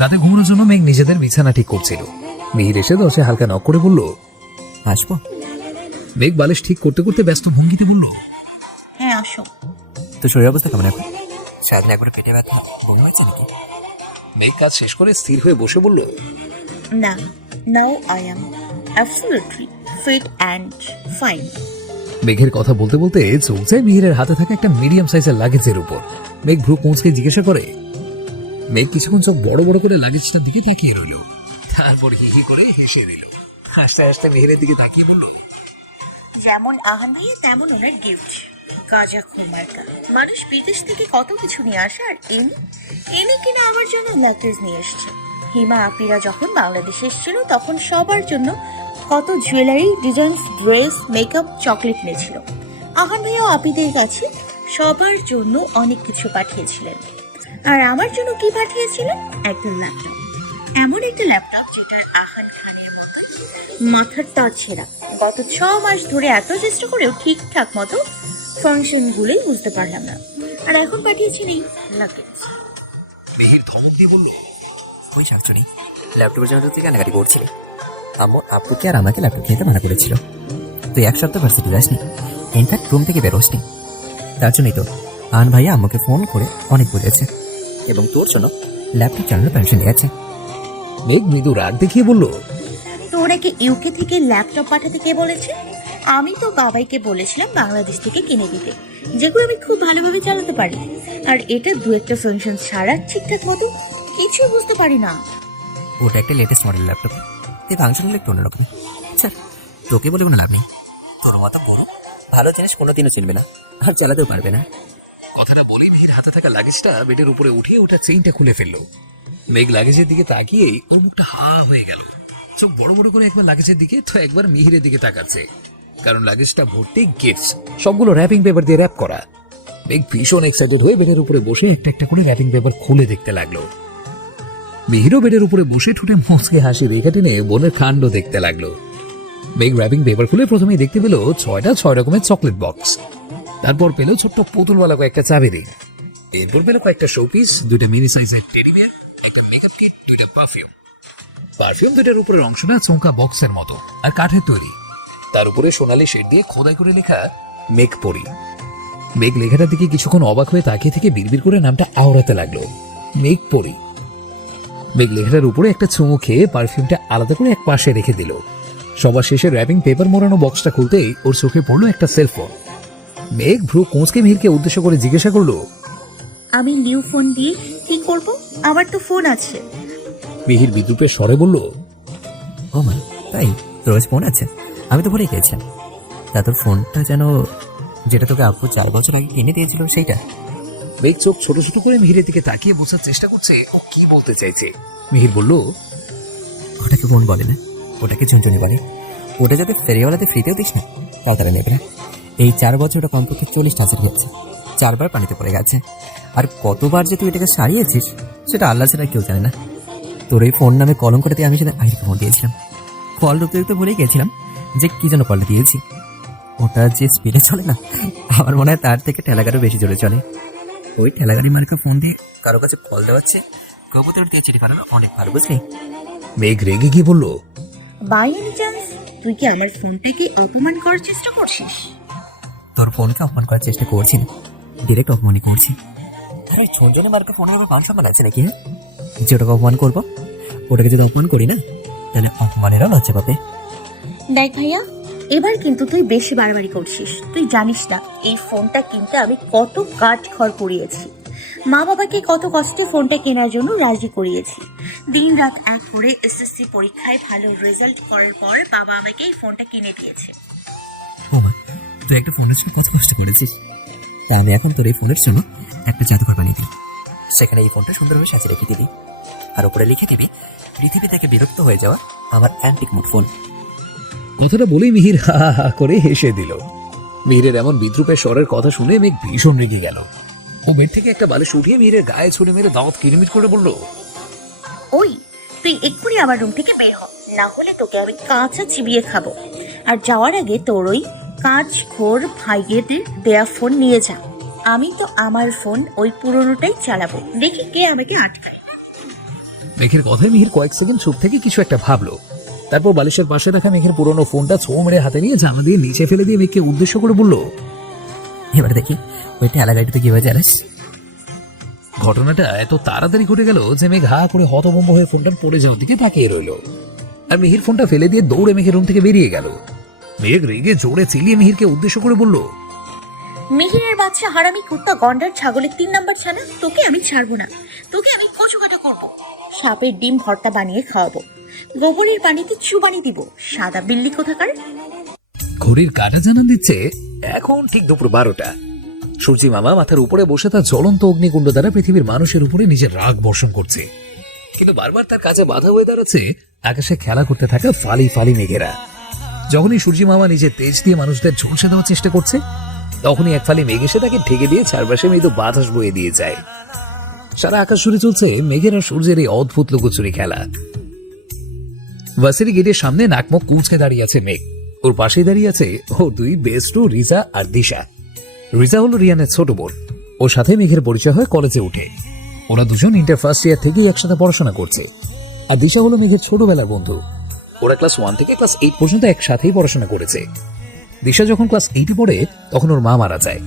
রাতে ঘুমানোর জন্য মেঘ নিজেদের বিছানা ঠিক করছিল। মিহির এসে দরজায় হালকা নক করে বলল, আসবো? মেঘ বালিশ ঠিক করতে করতে ব্যস্ত ভঙ্গিতে বলল, হ্যাঁ আসো। তো শরীর অবস্থা কেমন এখন? সারাদিন একবার পেটে ব্যথা বমি হয়েছে নাকি? মেঘ কাজ শেষ করে স্থির হয়ে বসে বলল, না, now I am absolutely fit and fine. মেঘের কথা বলতে বলতে চোখ যায় মিহিরের হাতে থাকা একটা মিডিয়াম সাইজের লাগেজের উপর। মেঘ ভ্রু কোঁচকে জিজ্ঞাসা করে। মেঘ কিছুক্ষণ চোখ বড় বড় করে লাগেজটার দিকে তাকিয়ে রইল, তারপর হি হি করে হেসে দিল। হাসতে হাসতে মিহিরের দিকে তাকিয়ে বলল, যেমন আহান ভাইয়া তেমন ওনার গিফট, গাজা খোমার্কা। মানুষ বিদেশ থেকে কত কিছু নিয়ে আসে, আর এনি কিনা আমার জন্য লাগেজ নিয়ে এসছে। হিমা আপিরা যখন বাংলাদেশে এসেছিল তখন সবার জন্য কত jewellery, designs, dress, makeup, chocolate নিয়েছিল। আহান ভাইয়া আপিদের কাছে সবার জন্য অনেক কিছু পাঠিয়েছিলেন। আর আমার জন্য কি পাঠিয়েছিলেন? একটা ল্যাপটপ। এমন একটা ল্যাপটপ যেটার আহান খানের মতো মাথার তার ছেঁড়া। গত 6 মাস ধরে এত চেষ্টা করেও ঠিকঠাক মতো ফাংশনগুলোই বুঝতে পারলাম না, আর এখন পাঠিয়েছেন এই লাগেজ। মিহির ধমক দিয়ে বলল, ওই শাকচুনি ল্যাপটপের জন্য তুই কানাকাটি করছিলি। আম্মু আব্বুকে আর আমাকে ল্যাপটপ কিনতে মানা করেছিল। তুই এক সপ্তাহ ভার্সিটি যাসনি, ইনফ্যাক্ট রুম থেকে বেরোসনি। তার জন্যই তো আন ভাইয়া আমাকে ফোন করে অনেক বলেছে এবং তোর জন্য ল্যাপটপ চালানোর পারমিশন দিয়েছে। মেঘ মৃদু রাগ দেখিয়ে বলল, তো ওনাকে ইউকে থেকে ল্যাপটপ পাঠাতে কে বলেছে? আমি তো বাবাইকে বলেছিলাম বাংলাদেশ থেকে কিনে দিতে, যেগুলো আমি খুব ভালোভাবে চালাতে পারি। আর এটা দু একটা ফাংশন ছাড়া ঠিকঠাক মতো কিছু বুঝতে পারি না। ওটা একটা লেটেস্ট মডেল ল্যাপটপ, তুই ফাংশনগুলো একটু অন্যরকম। আচ্ছা তোকে বলে কোনো লাভ নেই, তোর মতো বড় ভালো জিনিস কোনোদিনও চিনবে না আর চালাতেও পারবে না। কথাটা বলে মেঘের হাতে থাকা লাগেজটা বেডের উপরে উঠিয়ে ওটা চেইনটা খুলে ফেললো। মেঘ লাগেজের দিকে তাকিয়েই ওর মুখটা হা হয়ে গেল। চোখ বড় বড় করে একবার লাগেজের দিকে তো একবার মিহিরের দিকে তাকাচ্ছে, কারণ লাগেজটা ভর্তি গিফটস, সবগুলো র্যাপিং পেপার দিয়ে র্যাপ করা। মেঘ ভীষণ এক্সাইটেড হয়ে বেডের উপরে বসে একটা একটা করে র্যাপিং পেপার খুলে দেখতে লাগলো। মিহিরও বেডের উপরে বসে ঠোঁটে মুচকে হাসি রেখা টেনে বোনের কাণ্ড দেখতে লাগলো। মেঘ র্যাপিং পেপার খুলে প্রথমেই দেখতে পেল 6 রকমের চকলেট বক্স, তারপর পেল ছোট্ট পুতুলওয়ালা কয়েকটা চাবি রিং, এরপর পেল কয়েকটা শোপিস, 2টা মিনি সাইজের টেডি বিয়ার, একটা মেকআপ কিট, 2টা পারফিউম 2টার উপরের অংশটা চৌকা বক্সের মতো আর কাঠের তৈরি, তার উপরে সোনালি শেড দিয়ে খোদাই করে লেখা মেঘ পরি। মেঘ লেখাটার দিকে কিছুক্ষণ অবাক হয়ে তাকিয়ে থেকে বিড়বিড় করে নামটা আওড়াতে লাগলো, মেঘ পরি। মেঘ লেখাটার উপরে একটা চুমু খেয়ে পারফিউমটা আলাদা করে এক পাশে রেখে দিল। সবার শেষে র্যাপিং পেপার মোড়ানো বক্সটা খুলতেই ওর চোখে পড়লো একটা সেলফোন। মেঘ ভ্রু কোঁচকে মিহিরকে উদ্দেশ্য করে জিজ্ঞাসা করলো, আমি নিউ ফোন দিয়ে কি করব? আমার তো ফোন আছে। মিহির বিদ্রুপের স্বরে বলল, ও মা, তাই তোর কাছে ফোন আছে? আমি তো ভুলে গিয়েছিলাম। তা তোর ফোনটা যেন যেটা তোকে আব্বু 4 বছর আগে কিনে দিয়েছিল সেইটা? মেঘ চোখ ছোট ছোট করে মিহিরের দিকে তাকিয়ে বোঝার চেষ্টা করছে ও কি বলতে চাইছে। মিহির বলল, ওটাকে ফোন বলে না, ওটাকে ঝুনঝুনি বলে। ওটা যাতে ফেরিওয়ালাতে ফ্রিতেও দিস না তাও তারা নেবে না। এই 4 বছর ওটা কমপক্ষে 40 হাজার হচ্ছে, 4 বার পানিতে পড়ে গেছে। আর কতবার যে তুই এটাকে সারিয়েছিস সেটা আল্লাহ ছাড়া কেউ জানে না। তোর এই ফোন নামে কলম করে দিয়ে আমি সেটা আহিরকে ফোন দিয়েছিলাম। কল ঢুকতে ঢুকতে ভুলেই গেছিলাম যে কি যেন কলটা দিয়েছি। ওটা যে স্পিডে চলে না, আমার মনে হয় তার থেকে ঠেলাগাড়িও বেশি জোরে চলে। ওই ঠেলাগাড়ি মার্কা ফোন দিয়ে কারো কাছে কল দেওয়াচ্ছে কবুতর দিয়ে চিঠি পাঠানো অনেক ভালো, বুঝলি? মেঘ রেগে গিয়ে বলল, বাই এনি চান্স তুই কি আমার ফোনটাকে অপমান করার চেষ্টা করছিস? তোর ফোনকে অপমান করার চেষ্টা করছি না, ডিরেক্ট অপমানই করছি। আরে ঝনঝনে মার্কা ফোনের আবার মান সম্মান আছে নাকি? যে ওটাকে অপমান করবো, ওটাকে যদি অপমান করি না তাহলে অপমানেরও লজ্জা পাবে। দেখ ভাইয়া, এবার কিন্তু তুই বেশি বাড়াবাড়ি করছিস। তুই জানিস না এই ফোনটা কিনতে আমি কত কাঠ খড় করিয়েছি। মা বাবাকে কত কষ্টে ফোনটা কেনার জন্য রাজি করিয়েছি। দিন রাত এক করে এসএসসি পরীক্ষায় ভালো রেজাল্ট করার পর বাবা আমাকে এই ফোনটা কিনে দিয়েছে। ও মা, তুই একটা ফোনের জন্য কত কষ্ট করেছিস। তাই আমি এখন তোর এই ফোনের জন্য একটা জাদুঘর বানিয়ে দিই। সেখানে এই ফোনটা সুন্দরভাবে সাজিয়ে রেখে দিবি, আর উপরে লিখে দিবি পৃথিবী থেকে বিরক্ত হয়ে যাওয়া আমার অ্যান্টিক মোড ফোন। কথাটা বলেই মিহির হা হা করে হেসে দিল। মিহিরের এমন বিদ্রুপের স্বরের কথা শুনে মেঘ ভীষণ রেগে গেল। ও বেড থেকে একটা বালিশ উঠিয়ে মিহিরের গায়ে ছুড়ে মেরে দাঁত কিরমির করে বলল, ওই তুই এক্ষুনি আমার রুম থেকে বের হ, না হলে তোকে আমি কাঁচা চিবিয়ে খাবো। আর যাওয়ার আগে তোর ওই কাঁচ খোর ভাইয়েদের দেয়া ফোন নিয়ে যা। আমি তো আমার ফোন ওই পুরোনোটাই চালাবো, দেখি কে আমাকে আটকায়। মেঘের কথায় মিহির কয়েক সেকেন্ড চুপ থেকে কিছু একটা ভাবলো। তারপর বালিশের পাশে রাখা মেঘের পুরোনো ফোনটা ছো মেরে হাতে নিয়ে জানলা দিয়ে নিচে ফেলে দিয়ে মেঘকে উদ্দেশ্য করে বলল, এবার দেখি ওই ঠেলা গাড়িতে কিভাবে চালাস। ঘটনাটা এত তাড়াতাড়ি ঘটে গেল যে মেঘ হা করে হতভম্ব হয়ে ফোনটা পড়ে যাওয়ার দিকে তাকিয়ে রইল। আর মিহির ফোনটা ফেলে দিয়ে দৌড়ে মেঘের রুম থেকে বেরিয়ে গেল। মেঘ রেগে জোরে চিল্লিয়ে মিহিরকে উদ্দেশ্য করে বলল, মিহিরের বাচ্চা হারামি কুত্তা গন্ডার ছাগলের 3 নাম্বার ছানা, তোকে আমি ছাড়বো না। তোকে আমি কচুকাটা করব, সাপের ডিম ভর্তা বানিয়ে খাওয়াবো, গোবরের পানিতে চুবানি দিব, সাদা বিল্লি কোথাকার। ঘড়ির কাঁটা জানান দিচ্ছে এখন ঠিক দুপুর 12টা। সূর্যি মামা মাথার উপরে বসে তার জ্বলন্ত অগ্নিকুণ্ড দ্বারা পৃথিবীর মানুষের উপরে নিজের রাগ বর্ষণ করছে, কিন্তু বারবার তার কাছে বাধা হয়ে দাঁড়াচ্ছে আকাশে খেলা করতে থাকা ফালি ফালি মেঘেরা। যখনই সূর্যি মামা নিজের তেজ দিয়ে মানুষদের ঝলসে দেওয়ার চেষ্টা করছে, তখনই এক ফালি মেঘ এসে তাকে ঢেকে দিয়ে চারপাশে মৃদু বাতাস বয়ে দিয়ে যায়। সারা আকাশ জুড়ে চলছে মেঘের আর সূর্যের এই অদ্ভুত লুকোচুরি খেলা। ভার্সিটি গেটের সামনে নাকমুখ কুঁচকে দাঁড়িয়ে আছে মেঘ। ওর পাশেই দাঁড়িয়ে আছে ওর দুই বেস্টু রিজা আর দিশা। রিজা হলো রিয়ানের ছোট বোন, ওর সাথে মেঘের পরিচয় হয় কলেজে উঠে। ওরা দুজন ইন্টার ফার্স্ট ইয়ার থেকেই একসাথে পড়াশোনা করছে। আর দিশা হলো মেঘের ছোটবেলার বন্ধু। ওরা ক্লাস 1 থেকে ক্লাস 8 পর্যন্ত একসাথেই পড়াশোনা করেছে। দিশা যখন ক্লাস 8 পড়ে তখন ওর মা মারা যায়।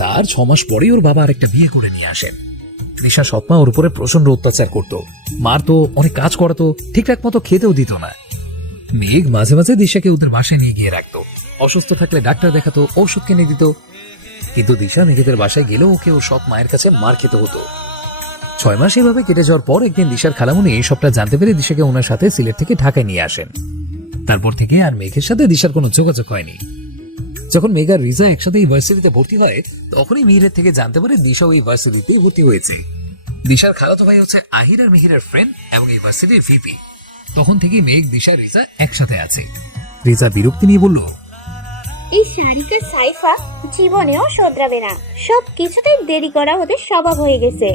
তার 6 মাস পরেই ওর বাবা আরেকটা বিয়ে করে নিয়ে আসেন। দিশা সৎমা ওর উপরে প্রচন্ড অত্যাচার করতো, মারতো, অনেক কাজ করাতো, ঠিকঠাক মতো খেতেও দিত না। মেঘ মাঝে মাঝে দিশাকে ওদের বাসায় নিয়ে গিয়ে রাখতো, অসুস্থ থাকলে ডাক্তার দেখাতো, ঔষধ কিনে দিত। কিন্তু দিশা মেঘেদের বাসায় গেলেও ওকে ওর সৎ মায়ের কাছে মার খেতে হতো। 6 মাস এভাবে কেটে যাওয়ার পর একদিন দিশার খালামুনি সবটা জানতে পেরে দিশাকে ওনার সাথে সিলেট থেকে ঢাকায় নিয়ে আসেন। তারপর থেকে আর মেঘের সাথে দিশার কোনো যোগাযোগ হয়নি। যখন মেঘ আর রিজা একসাথে ইউনিভার্সিটিতে ভর্তি হয়, তখনই মিহিরের থেকে জানতে পারে দিশা ওই ইউনিভার্সিটিতেই ভর্তি হয়েছে। দিশার খালাতো ভাই হচ্ছে আহির আর মিহিরের ফ্রেন্ড এবং ইউনিভার্সিটির ভিপি। তখন থেকেই মেঘ, দিশা, রিজা একসাথে আছে। রিজা বিরক্তি নিয়ে বলল, এই সারিকা সাইফা জীবনেও শোধরাবে না, সব কিছুতেই দেরি করা ওদের স্বভাব হয়ে গেছে।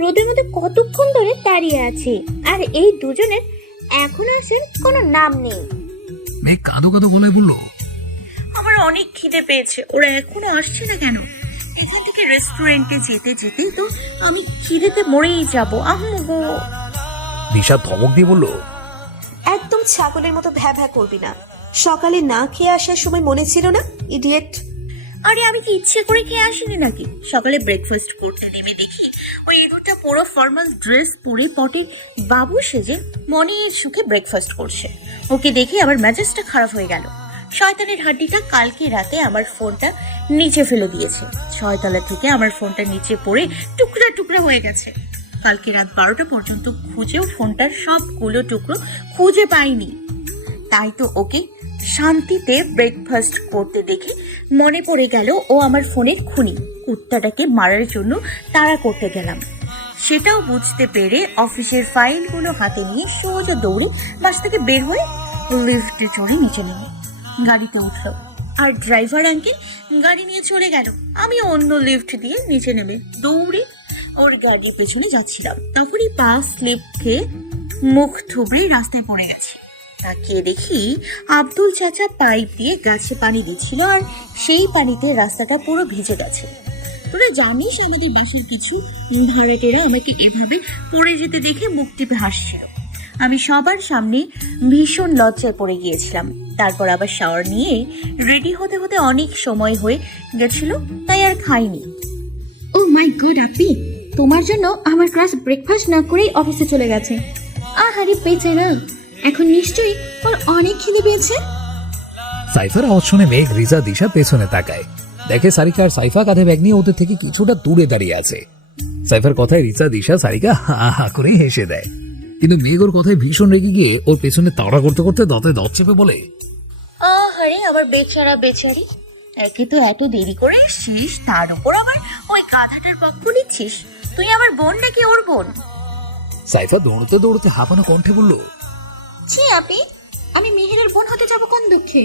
রোদের মধ্যে কতক্ষণ ধরে দাঁড়িয়ে আছি, আর এই দুজনের এখন আসার কোনো নাম নেই। মেঘ কাঁদো কাঁদো গলায় বলল, আমার অনেক খিদে পেয়েছে, ওরা এখনো আসছে না কেন? এখান থেকে রেস্টুরেন্টে যেতে যেতে তো আমি খিদেতে মরেই যাবো। আহমগো। দিশা ধমক দিয়ে বলল, একদম ছাগলের মতো ভ্যা ভ্যা করবি না। সকালে না খেয়ে আসার সময় মনে ছিল না, ইডিয়েট। আরে আমি কি ইচ্ছে করে খেয়ে আসিনি নাকি? সকালে ব্রেকফাস্ট করতে নেমে দেখি ওই ইঁদুরটা পুরো ফর্মাল ড্রেস পরে পটের বাবু সেজে মনের সুখে ব্রেকফাস্ট করছে। ওকে দেখে আমার মেজাজটা খারাপ হয়ে গেল। শয়তানের হাড্ডিটা কালকে রাতে আমার ফোনটা নিচে ফেলে দিয়েছে। 6 তলা থেকে আমার ফোনটা নিচে পড়ে টুকরা টুকরা হয়ে গেছে। কালকে রাত 12টা পর্যন্ত খুঁজেও ফোনটার সবগুলো টুকরো খুঁজে পাইনি। তাই তো ওকে শান্তিতে ব্রেকফাস্ট করতে দেখে মনে পড়ে গেল ও আমার ফোনের খুনি। কুত্তাটাকে মারার জন্য তাড়া করতে গেলাম। সেটাও বুঝতে পেরে অফিসের ফাইলগুলো হাতে নিয়ে সোজা দৌড়ে বাসা থেকে বের হয়ে লিফটে চড়ে নিচে নেমে গাড়িতে উঠল। আর ড্রাইভার আঙ্কেল গাড়ি নিয়ে চলে গেল। আমি অন্য লিফট দিয়ে নিচে নেমে দৌড়ে ওর গাড়ির পেছনে যাচ্ছিলাম। তখনই পা স্লিপ খেয়ে মুখ থুবড়ে রাস্তায় পড়ে গেছে। তাকিয়ে দেখি আব্দুল চাচা পাইপ দিয়ে গাছে পানি দিচ্ছিল, আর সেই পানিতে রাস্তাটা পুরো ভিজে গেছে। তোরা জানিস আমাদের বাসার কিছু ভাড়াটেরা আমাকে এভাবে পড়ে যেতে দেখে মুখ টিপে হাসছিল। আমি সবার সামনে ভীষণ লজ্জায় পড়ে গিয়েছিলাম। তারপর আবার শাওয়ার নিয়ে রেডি হতে হতে অনেক সময় হয়ে গেছিল, তাই আর খাইনি। ও মাই গড আপি, তোমার জন্য আমার ক্লাস ব্রেকফাস্ট না করেই অফিসে চলে গেছে। আহারে বেচারা, এখন নিশ্চয়ই ওর অনেক খিদে পেয়েছে। সাইফার আওয়াজ শুনে মেঘ, রিজা, দিশা পেছনে তাকায়। দেখে সারিকা আর সাইফা কাঁধে ব্যাগ নিয়ে ওদের থেকে কিছুটা দূরে দাঁড়িয়ে আছে। সাইফার কথায় রিজা, দিশা, সারিকা হা হা করে হেসে দেয়। কিন্তু মেঘ ওর কথায় ভীষণ রেগে গিয়ে ওর পেছনে তাড়া করতে করতে দাঁতে দাঁত চেপে বলে, আহারে আবার বেচারা বেচারি, একে তো এত দেরি করে এসছিস, তার উপর আবার ওই গাধাটার পক্ষ নিচ্ছিস। তুই আমার বোন নাকি ওর বোন? সাইফা দৌড়তে দৌড়তে হাঁপানো কণ্ঠে বলল, ছি আপি, আমি মিহিরের বোন হতে যাব কোন দুঃখে?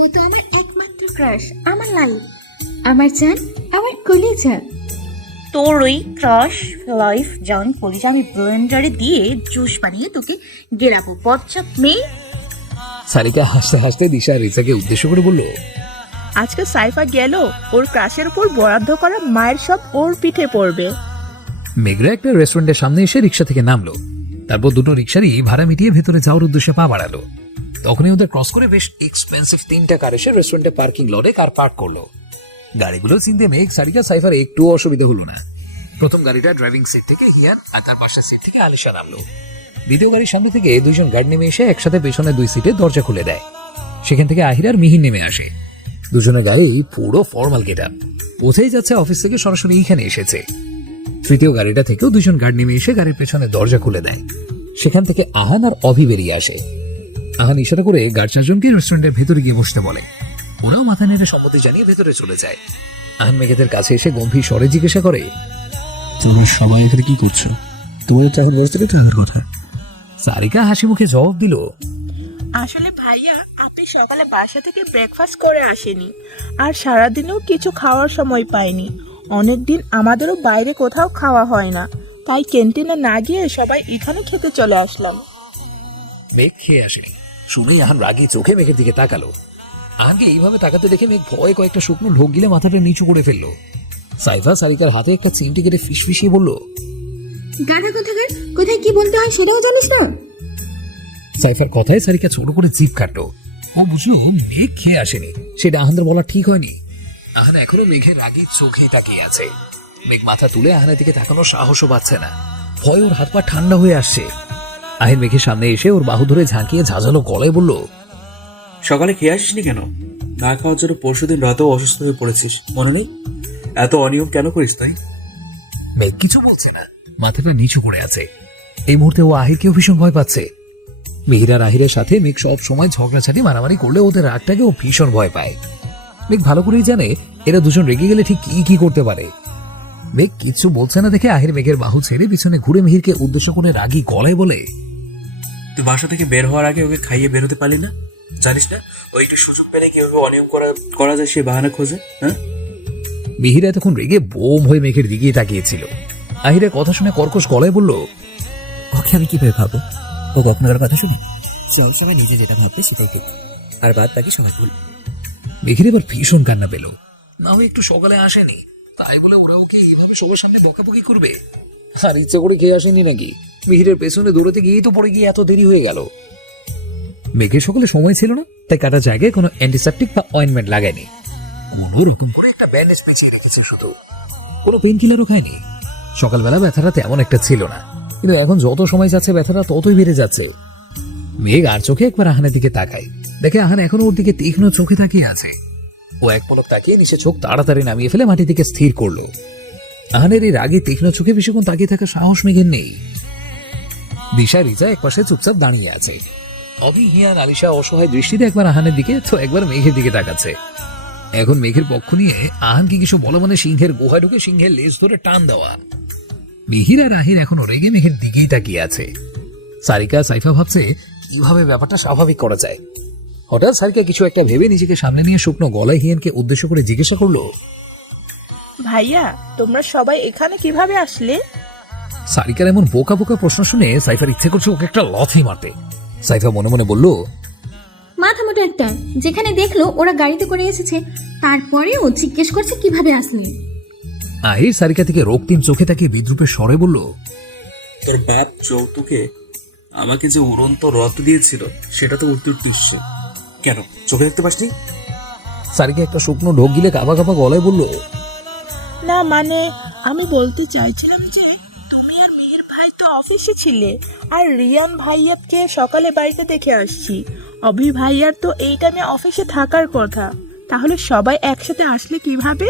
ও তো আমার একমাত্র ক্রাশ, আমার লাইফ, আমার জান, আমার কলিজা। তোর ওই ক্রাশ লাইফ জান কলিজা আমি ব্লেন্ডারে দিয়ে জুস বানিয়ে তোকে গেলাবো, বচ্চা মেয়ে। সারিকা হাসতে হাসতে দিশা রিজাকে উদ্দেশ্য করে বলল, আজকে সাইফা গেল, ওর ক্রাশের উপর বরাদ্দ করা মায়ের সব ওর পিঠে পড়বে। মেঘরা একটা রেস্টুরেন্টের সামনে এসে রিক্সা থেকে নামলো। তারপর দুটো রিক্সারই ভাড়া মিটিয়ে ভেতরে যাওয়ার উদ্দেশ্যে পা বাড়ালো। তখনই ওদের ক্রস করে বেশ এক্সপেন্সিভ 3টা কার এসে রেস্টুরেন্টে পার্কিং লটে কার পার্ক করলো। গাড়িগুলো চিনতে মেঘ, সারিকা, সাইফার একটু অসুবিধা হলো না। প্রথম গাড়িটা ড্রাইভিং সিট থেকে হিয়ান আর তার পাশের সিট থেকে আলিশা নামলো। দ্বিতীয় গাড়ির সামনে থেকে দুইজন গার্ড নেমে এসে একসাথে পেছনে 2 সিটে দরজা খুলে দেয়। সেখান থেকে আহির আর মিহির নেমে আসে। দুজনের গায়েই পুরো ফর্মাল গেটআপ, বোঝাই যাচ্ছে অফিস থেকে সরাসরি এইখানে এসেছে। তৃতীয় গাড়িটা থেকেও 2জন গার্ড নেমে এসে গাড়ির পেছনে দরজা খুলে দেয়। সেখান থেকে আহান আর অভি বেরিয়ে আসে। আহান ইশারা করে গার্ড 4জনকে রেস্টুরেন্টের ভেতরে গিয়ে বসতে বলে। ওরাও মাথা নেড়ে সম্মতি জানিয়ে ভেতরে চলে যায়। আহান মেঘেদের কাছে এসে গম্ভীর স্বরে জিজ্ঞাসা করে, তোমরা সবাই এখানে কি করছো? তোমাদের তো এখন বসে থেকে টাকার কথা। সারিকা হাসি মুখে জবাব দিল, আসলে ভাইয়া আপনি সকালে বাসা থেকে ব্রেকফাস্ট করে আসেনি, আর সারাদিনেও কিছু খাওয়ার সময় পাইনি। অনেকদিন আমাদেরও বাইরে কোথাও খাওয়া হয় না, তাই ক্যান্টিনে না গিয়ে সবাই এখানে খেতে চলে আসলাম। মেঘ খেয়ে আসেনি শুনেই আহান রাগে চোখে মেঘের দিকে তাকালো। আহানকে এইভাবে তাকাতে দেখে মেঘ ভয়ে কয়েকটা শুকনো ঢোক গিলে মাথাটা নিচু করে ফেললো। সাইফা সারিকার হাতে একটা চিমটি কেটে ফিসফিসিয়ে বলল, গাধা কোথাকার, কোথায় কি বলতে হয় সেটাও জানিস না? সাইফার কথায় সারিকা ছোট করে জিভ কাটলো। ও বুঝলো মেঘ খেয়ে আসেনি, সেটা আহানদের বলা ঠিক হয়নি। আহান এখনো মেঘের রাগী চোখে তাকিয়ে আছে। মেঘ মাথা তুলে আহানের দিকে তাকানোর সাহসও পাচ্ছে না। ভয় ওর হাত পা ঠান্ডা হয়ে আসছে। আহির মেঘের সামনে এসে ওর বাহু ধরে ঝাঁকিয়ে ঝাঁঝালো গলায় বলল, সকালে খেয়ে আসিসনি কেন? না খাওয়ার জন্য পরশুদিন রাতেও অসুস্থ হয়ে পড়েছিস, মনে নেই? এত অনিয়ম কেন করিস তুই? মেঘ কিছু বলছে না, মাথাটা নিচু করে আছে। এই মুহূর্তে ও আহিরকেও ভীষণ ভয় পাচ্ছে। মিহির আর আহিরের সাথে মেঘ সব সময় ঝগড়াঝাটি মারামারি করলে ওদের রাগটাকে ও ভীষণ ভয় পায়। মেঘ ভালো করেই জানে এরা দুজন রেগে গেলে ঠিক কি কি করতে পারে। মেঘ কিছু বলছে না দেখে আহির মেঘের বাহু ছেড়ে পিছনে ঘুরে মিহিরকে উদ্দেশ্য করে রাগী গলায় বলে, তুই বাসা থেকে বের হওয়ার আগে ওকে খাইয়ে বের হতে পারলি না? জানিস না ও একটু সুযোগ পেলে কিভাবে অনিয়ম করা যায় সে বাহানা খোঁজে? হ্যাঁ, মিহির এতক্ষণ রেগে বোম হয়ে মেঘের দিকে তাকিয়েছিল। আহিরের কথা শুনে কর্কশ গলায় বলল, ওকে আমি কিভাবে ভাবো? ও কখনো কারো কথা শুনে? সব সময় নিজে যেটা ভাববে সেটাই ঠিক, আর বাদ বাকি সময় ভুল। মেঘের এবার ভীষণ কান্না পেল। না হয় একটু সকালে আসেনি, তাই বলে ওরা ওকে এইভাবে সবার সামনে বকাবকি করবে? আর ইচ্ছে করে খেয়ে আসেনি নাকি? মিহিরের পেছনে দৌড়াতে গিয়েই তো পড়ে গিয়ে এত দেরি হয়ে গেল। মেঘের সকালে সময় ছিল না, তাই কাটা জায়গায় কোনো অ্যান্টিসেপটিক বা অয়েন্টমেন্ট লাগায়নি। কোনো রকম করে একটা ব্যান্ডেজ পেঁচিয়ে রেখেছে শুধু, কোনো পেন কিলারও খায়নি। সকালবেলা ব্যথাটা তেমন একটা ছিল না, কিন্তু এখন যত সময় যাচ্ছে ব্যথাটা ততই বেড়ে যাচ্ছে। মেঘ আর চোখে একবার আহানের দিকে তাকায়, দেখে আহান এখনো ওর দিকে তীক্ষ্ণ চোখে তাকিয়ে আছে। ও এক পলক তাকিয়ে নিচে চোখ তাড়াতাড়ি নামিয়ে ফেলে মাটির দিকে স্থির করলো। আহানের এই রাগে তীক্ষ্ণ চোখে বেশিক্ষণ তাকিয়ে থাকার সাহস মেঘের নেই। দিশা রিজা একপাশে চুপচাপ দাঁড়িয়ে আছে। অভি, হিয়ান, আলিশা অসহায় দৃষ্টিতে একবার আহানের দিকে তো একবার মেঘের দিকে তাকাচ্ছে। এখন মেঘের পক্ষ নিয়ে আহানকে কিছু বলা মানে সিংহের গুহায় ঢুকে সিংহের লেজ ধরে টান দেওয়া। মিহির আর আহির এখনো রেগে মেঘের দিকেই তাকিয়ে আছে। সারিকা, সাইফা ভাবছে কিভাবে ব্যাপারটা স্বাভাবিক করা যায়। হঠাৎ সারিকা কিছু একটা ভেবে নিজেকে সামনে নিয়ে শুকনো গলায় হিয়ানকে উদ্দেশ্য করে জিজ্ঞাসা করলো, ভাইয়া তোমরা সবাই এখানে কিভাবে আসলে? সারিকার এমন বোকা বোকা প্রশ্ন শুনে সাইফার ইচ্ছে করছে ওকে একটা লাথি মারতে। সাইফা মনে মনে বলল, মাথা মোটা একটা, যেখানে দেখলো ওরা গাড়িতে করে এসেছে তারপরে ও জিজ্ঞেস করছে কিভাবে আসলেন। আহির সারিকা থেকে রক্তিম চোখে তাকিয়ে বিদ্রুপের স্বরে বলল, তোর বাপ যৌতুকে আমাকে যে উড়ন্ত রথ দিয়েছিল সেটা তো উত্তর টিসছে কেন? চোখে দেখতে পাসনি? সারিকা একটা শুকনো ঢোক গিলে কাবা কাবা গলায় বলল, না মানে আমি বলতে চাইছিলাম যে তুমি আর মিহির ভাই তো অফিসে ছিলে, আর রিয়ান ভাইয়াকে সকালে বাড়িতে দেখে আসছি। অভি ভাইয়ার তো এই টাইমে অফিসে থাকার কথা, তাহলে সবাই একসাথে আসলে কিভাবে?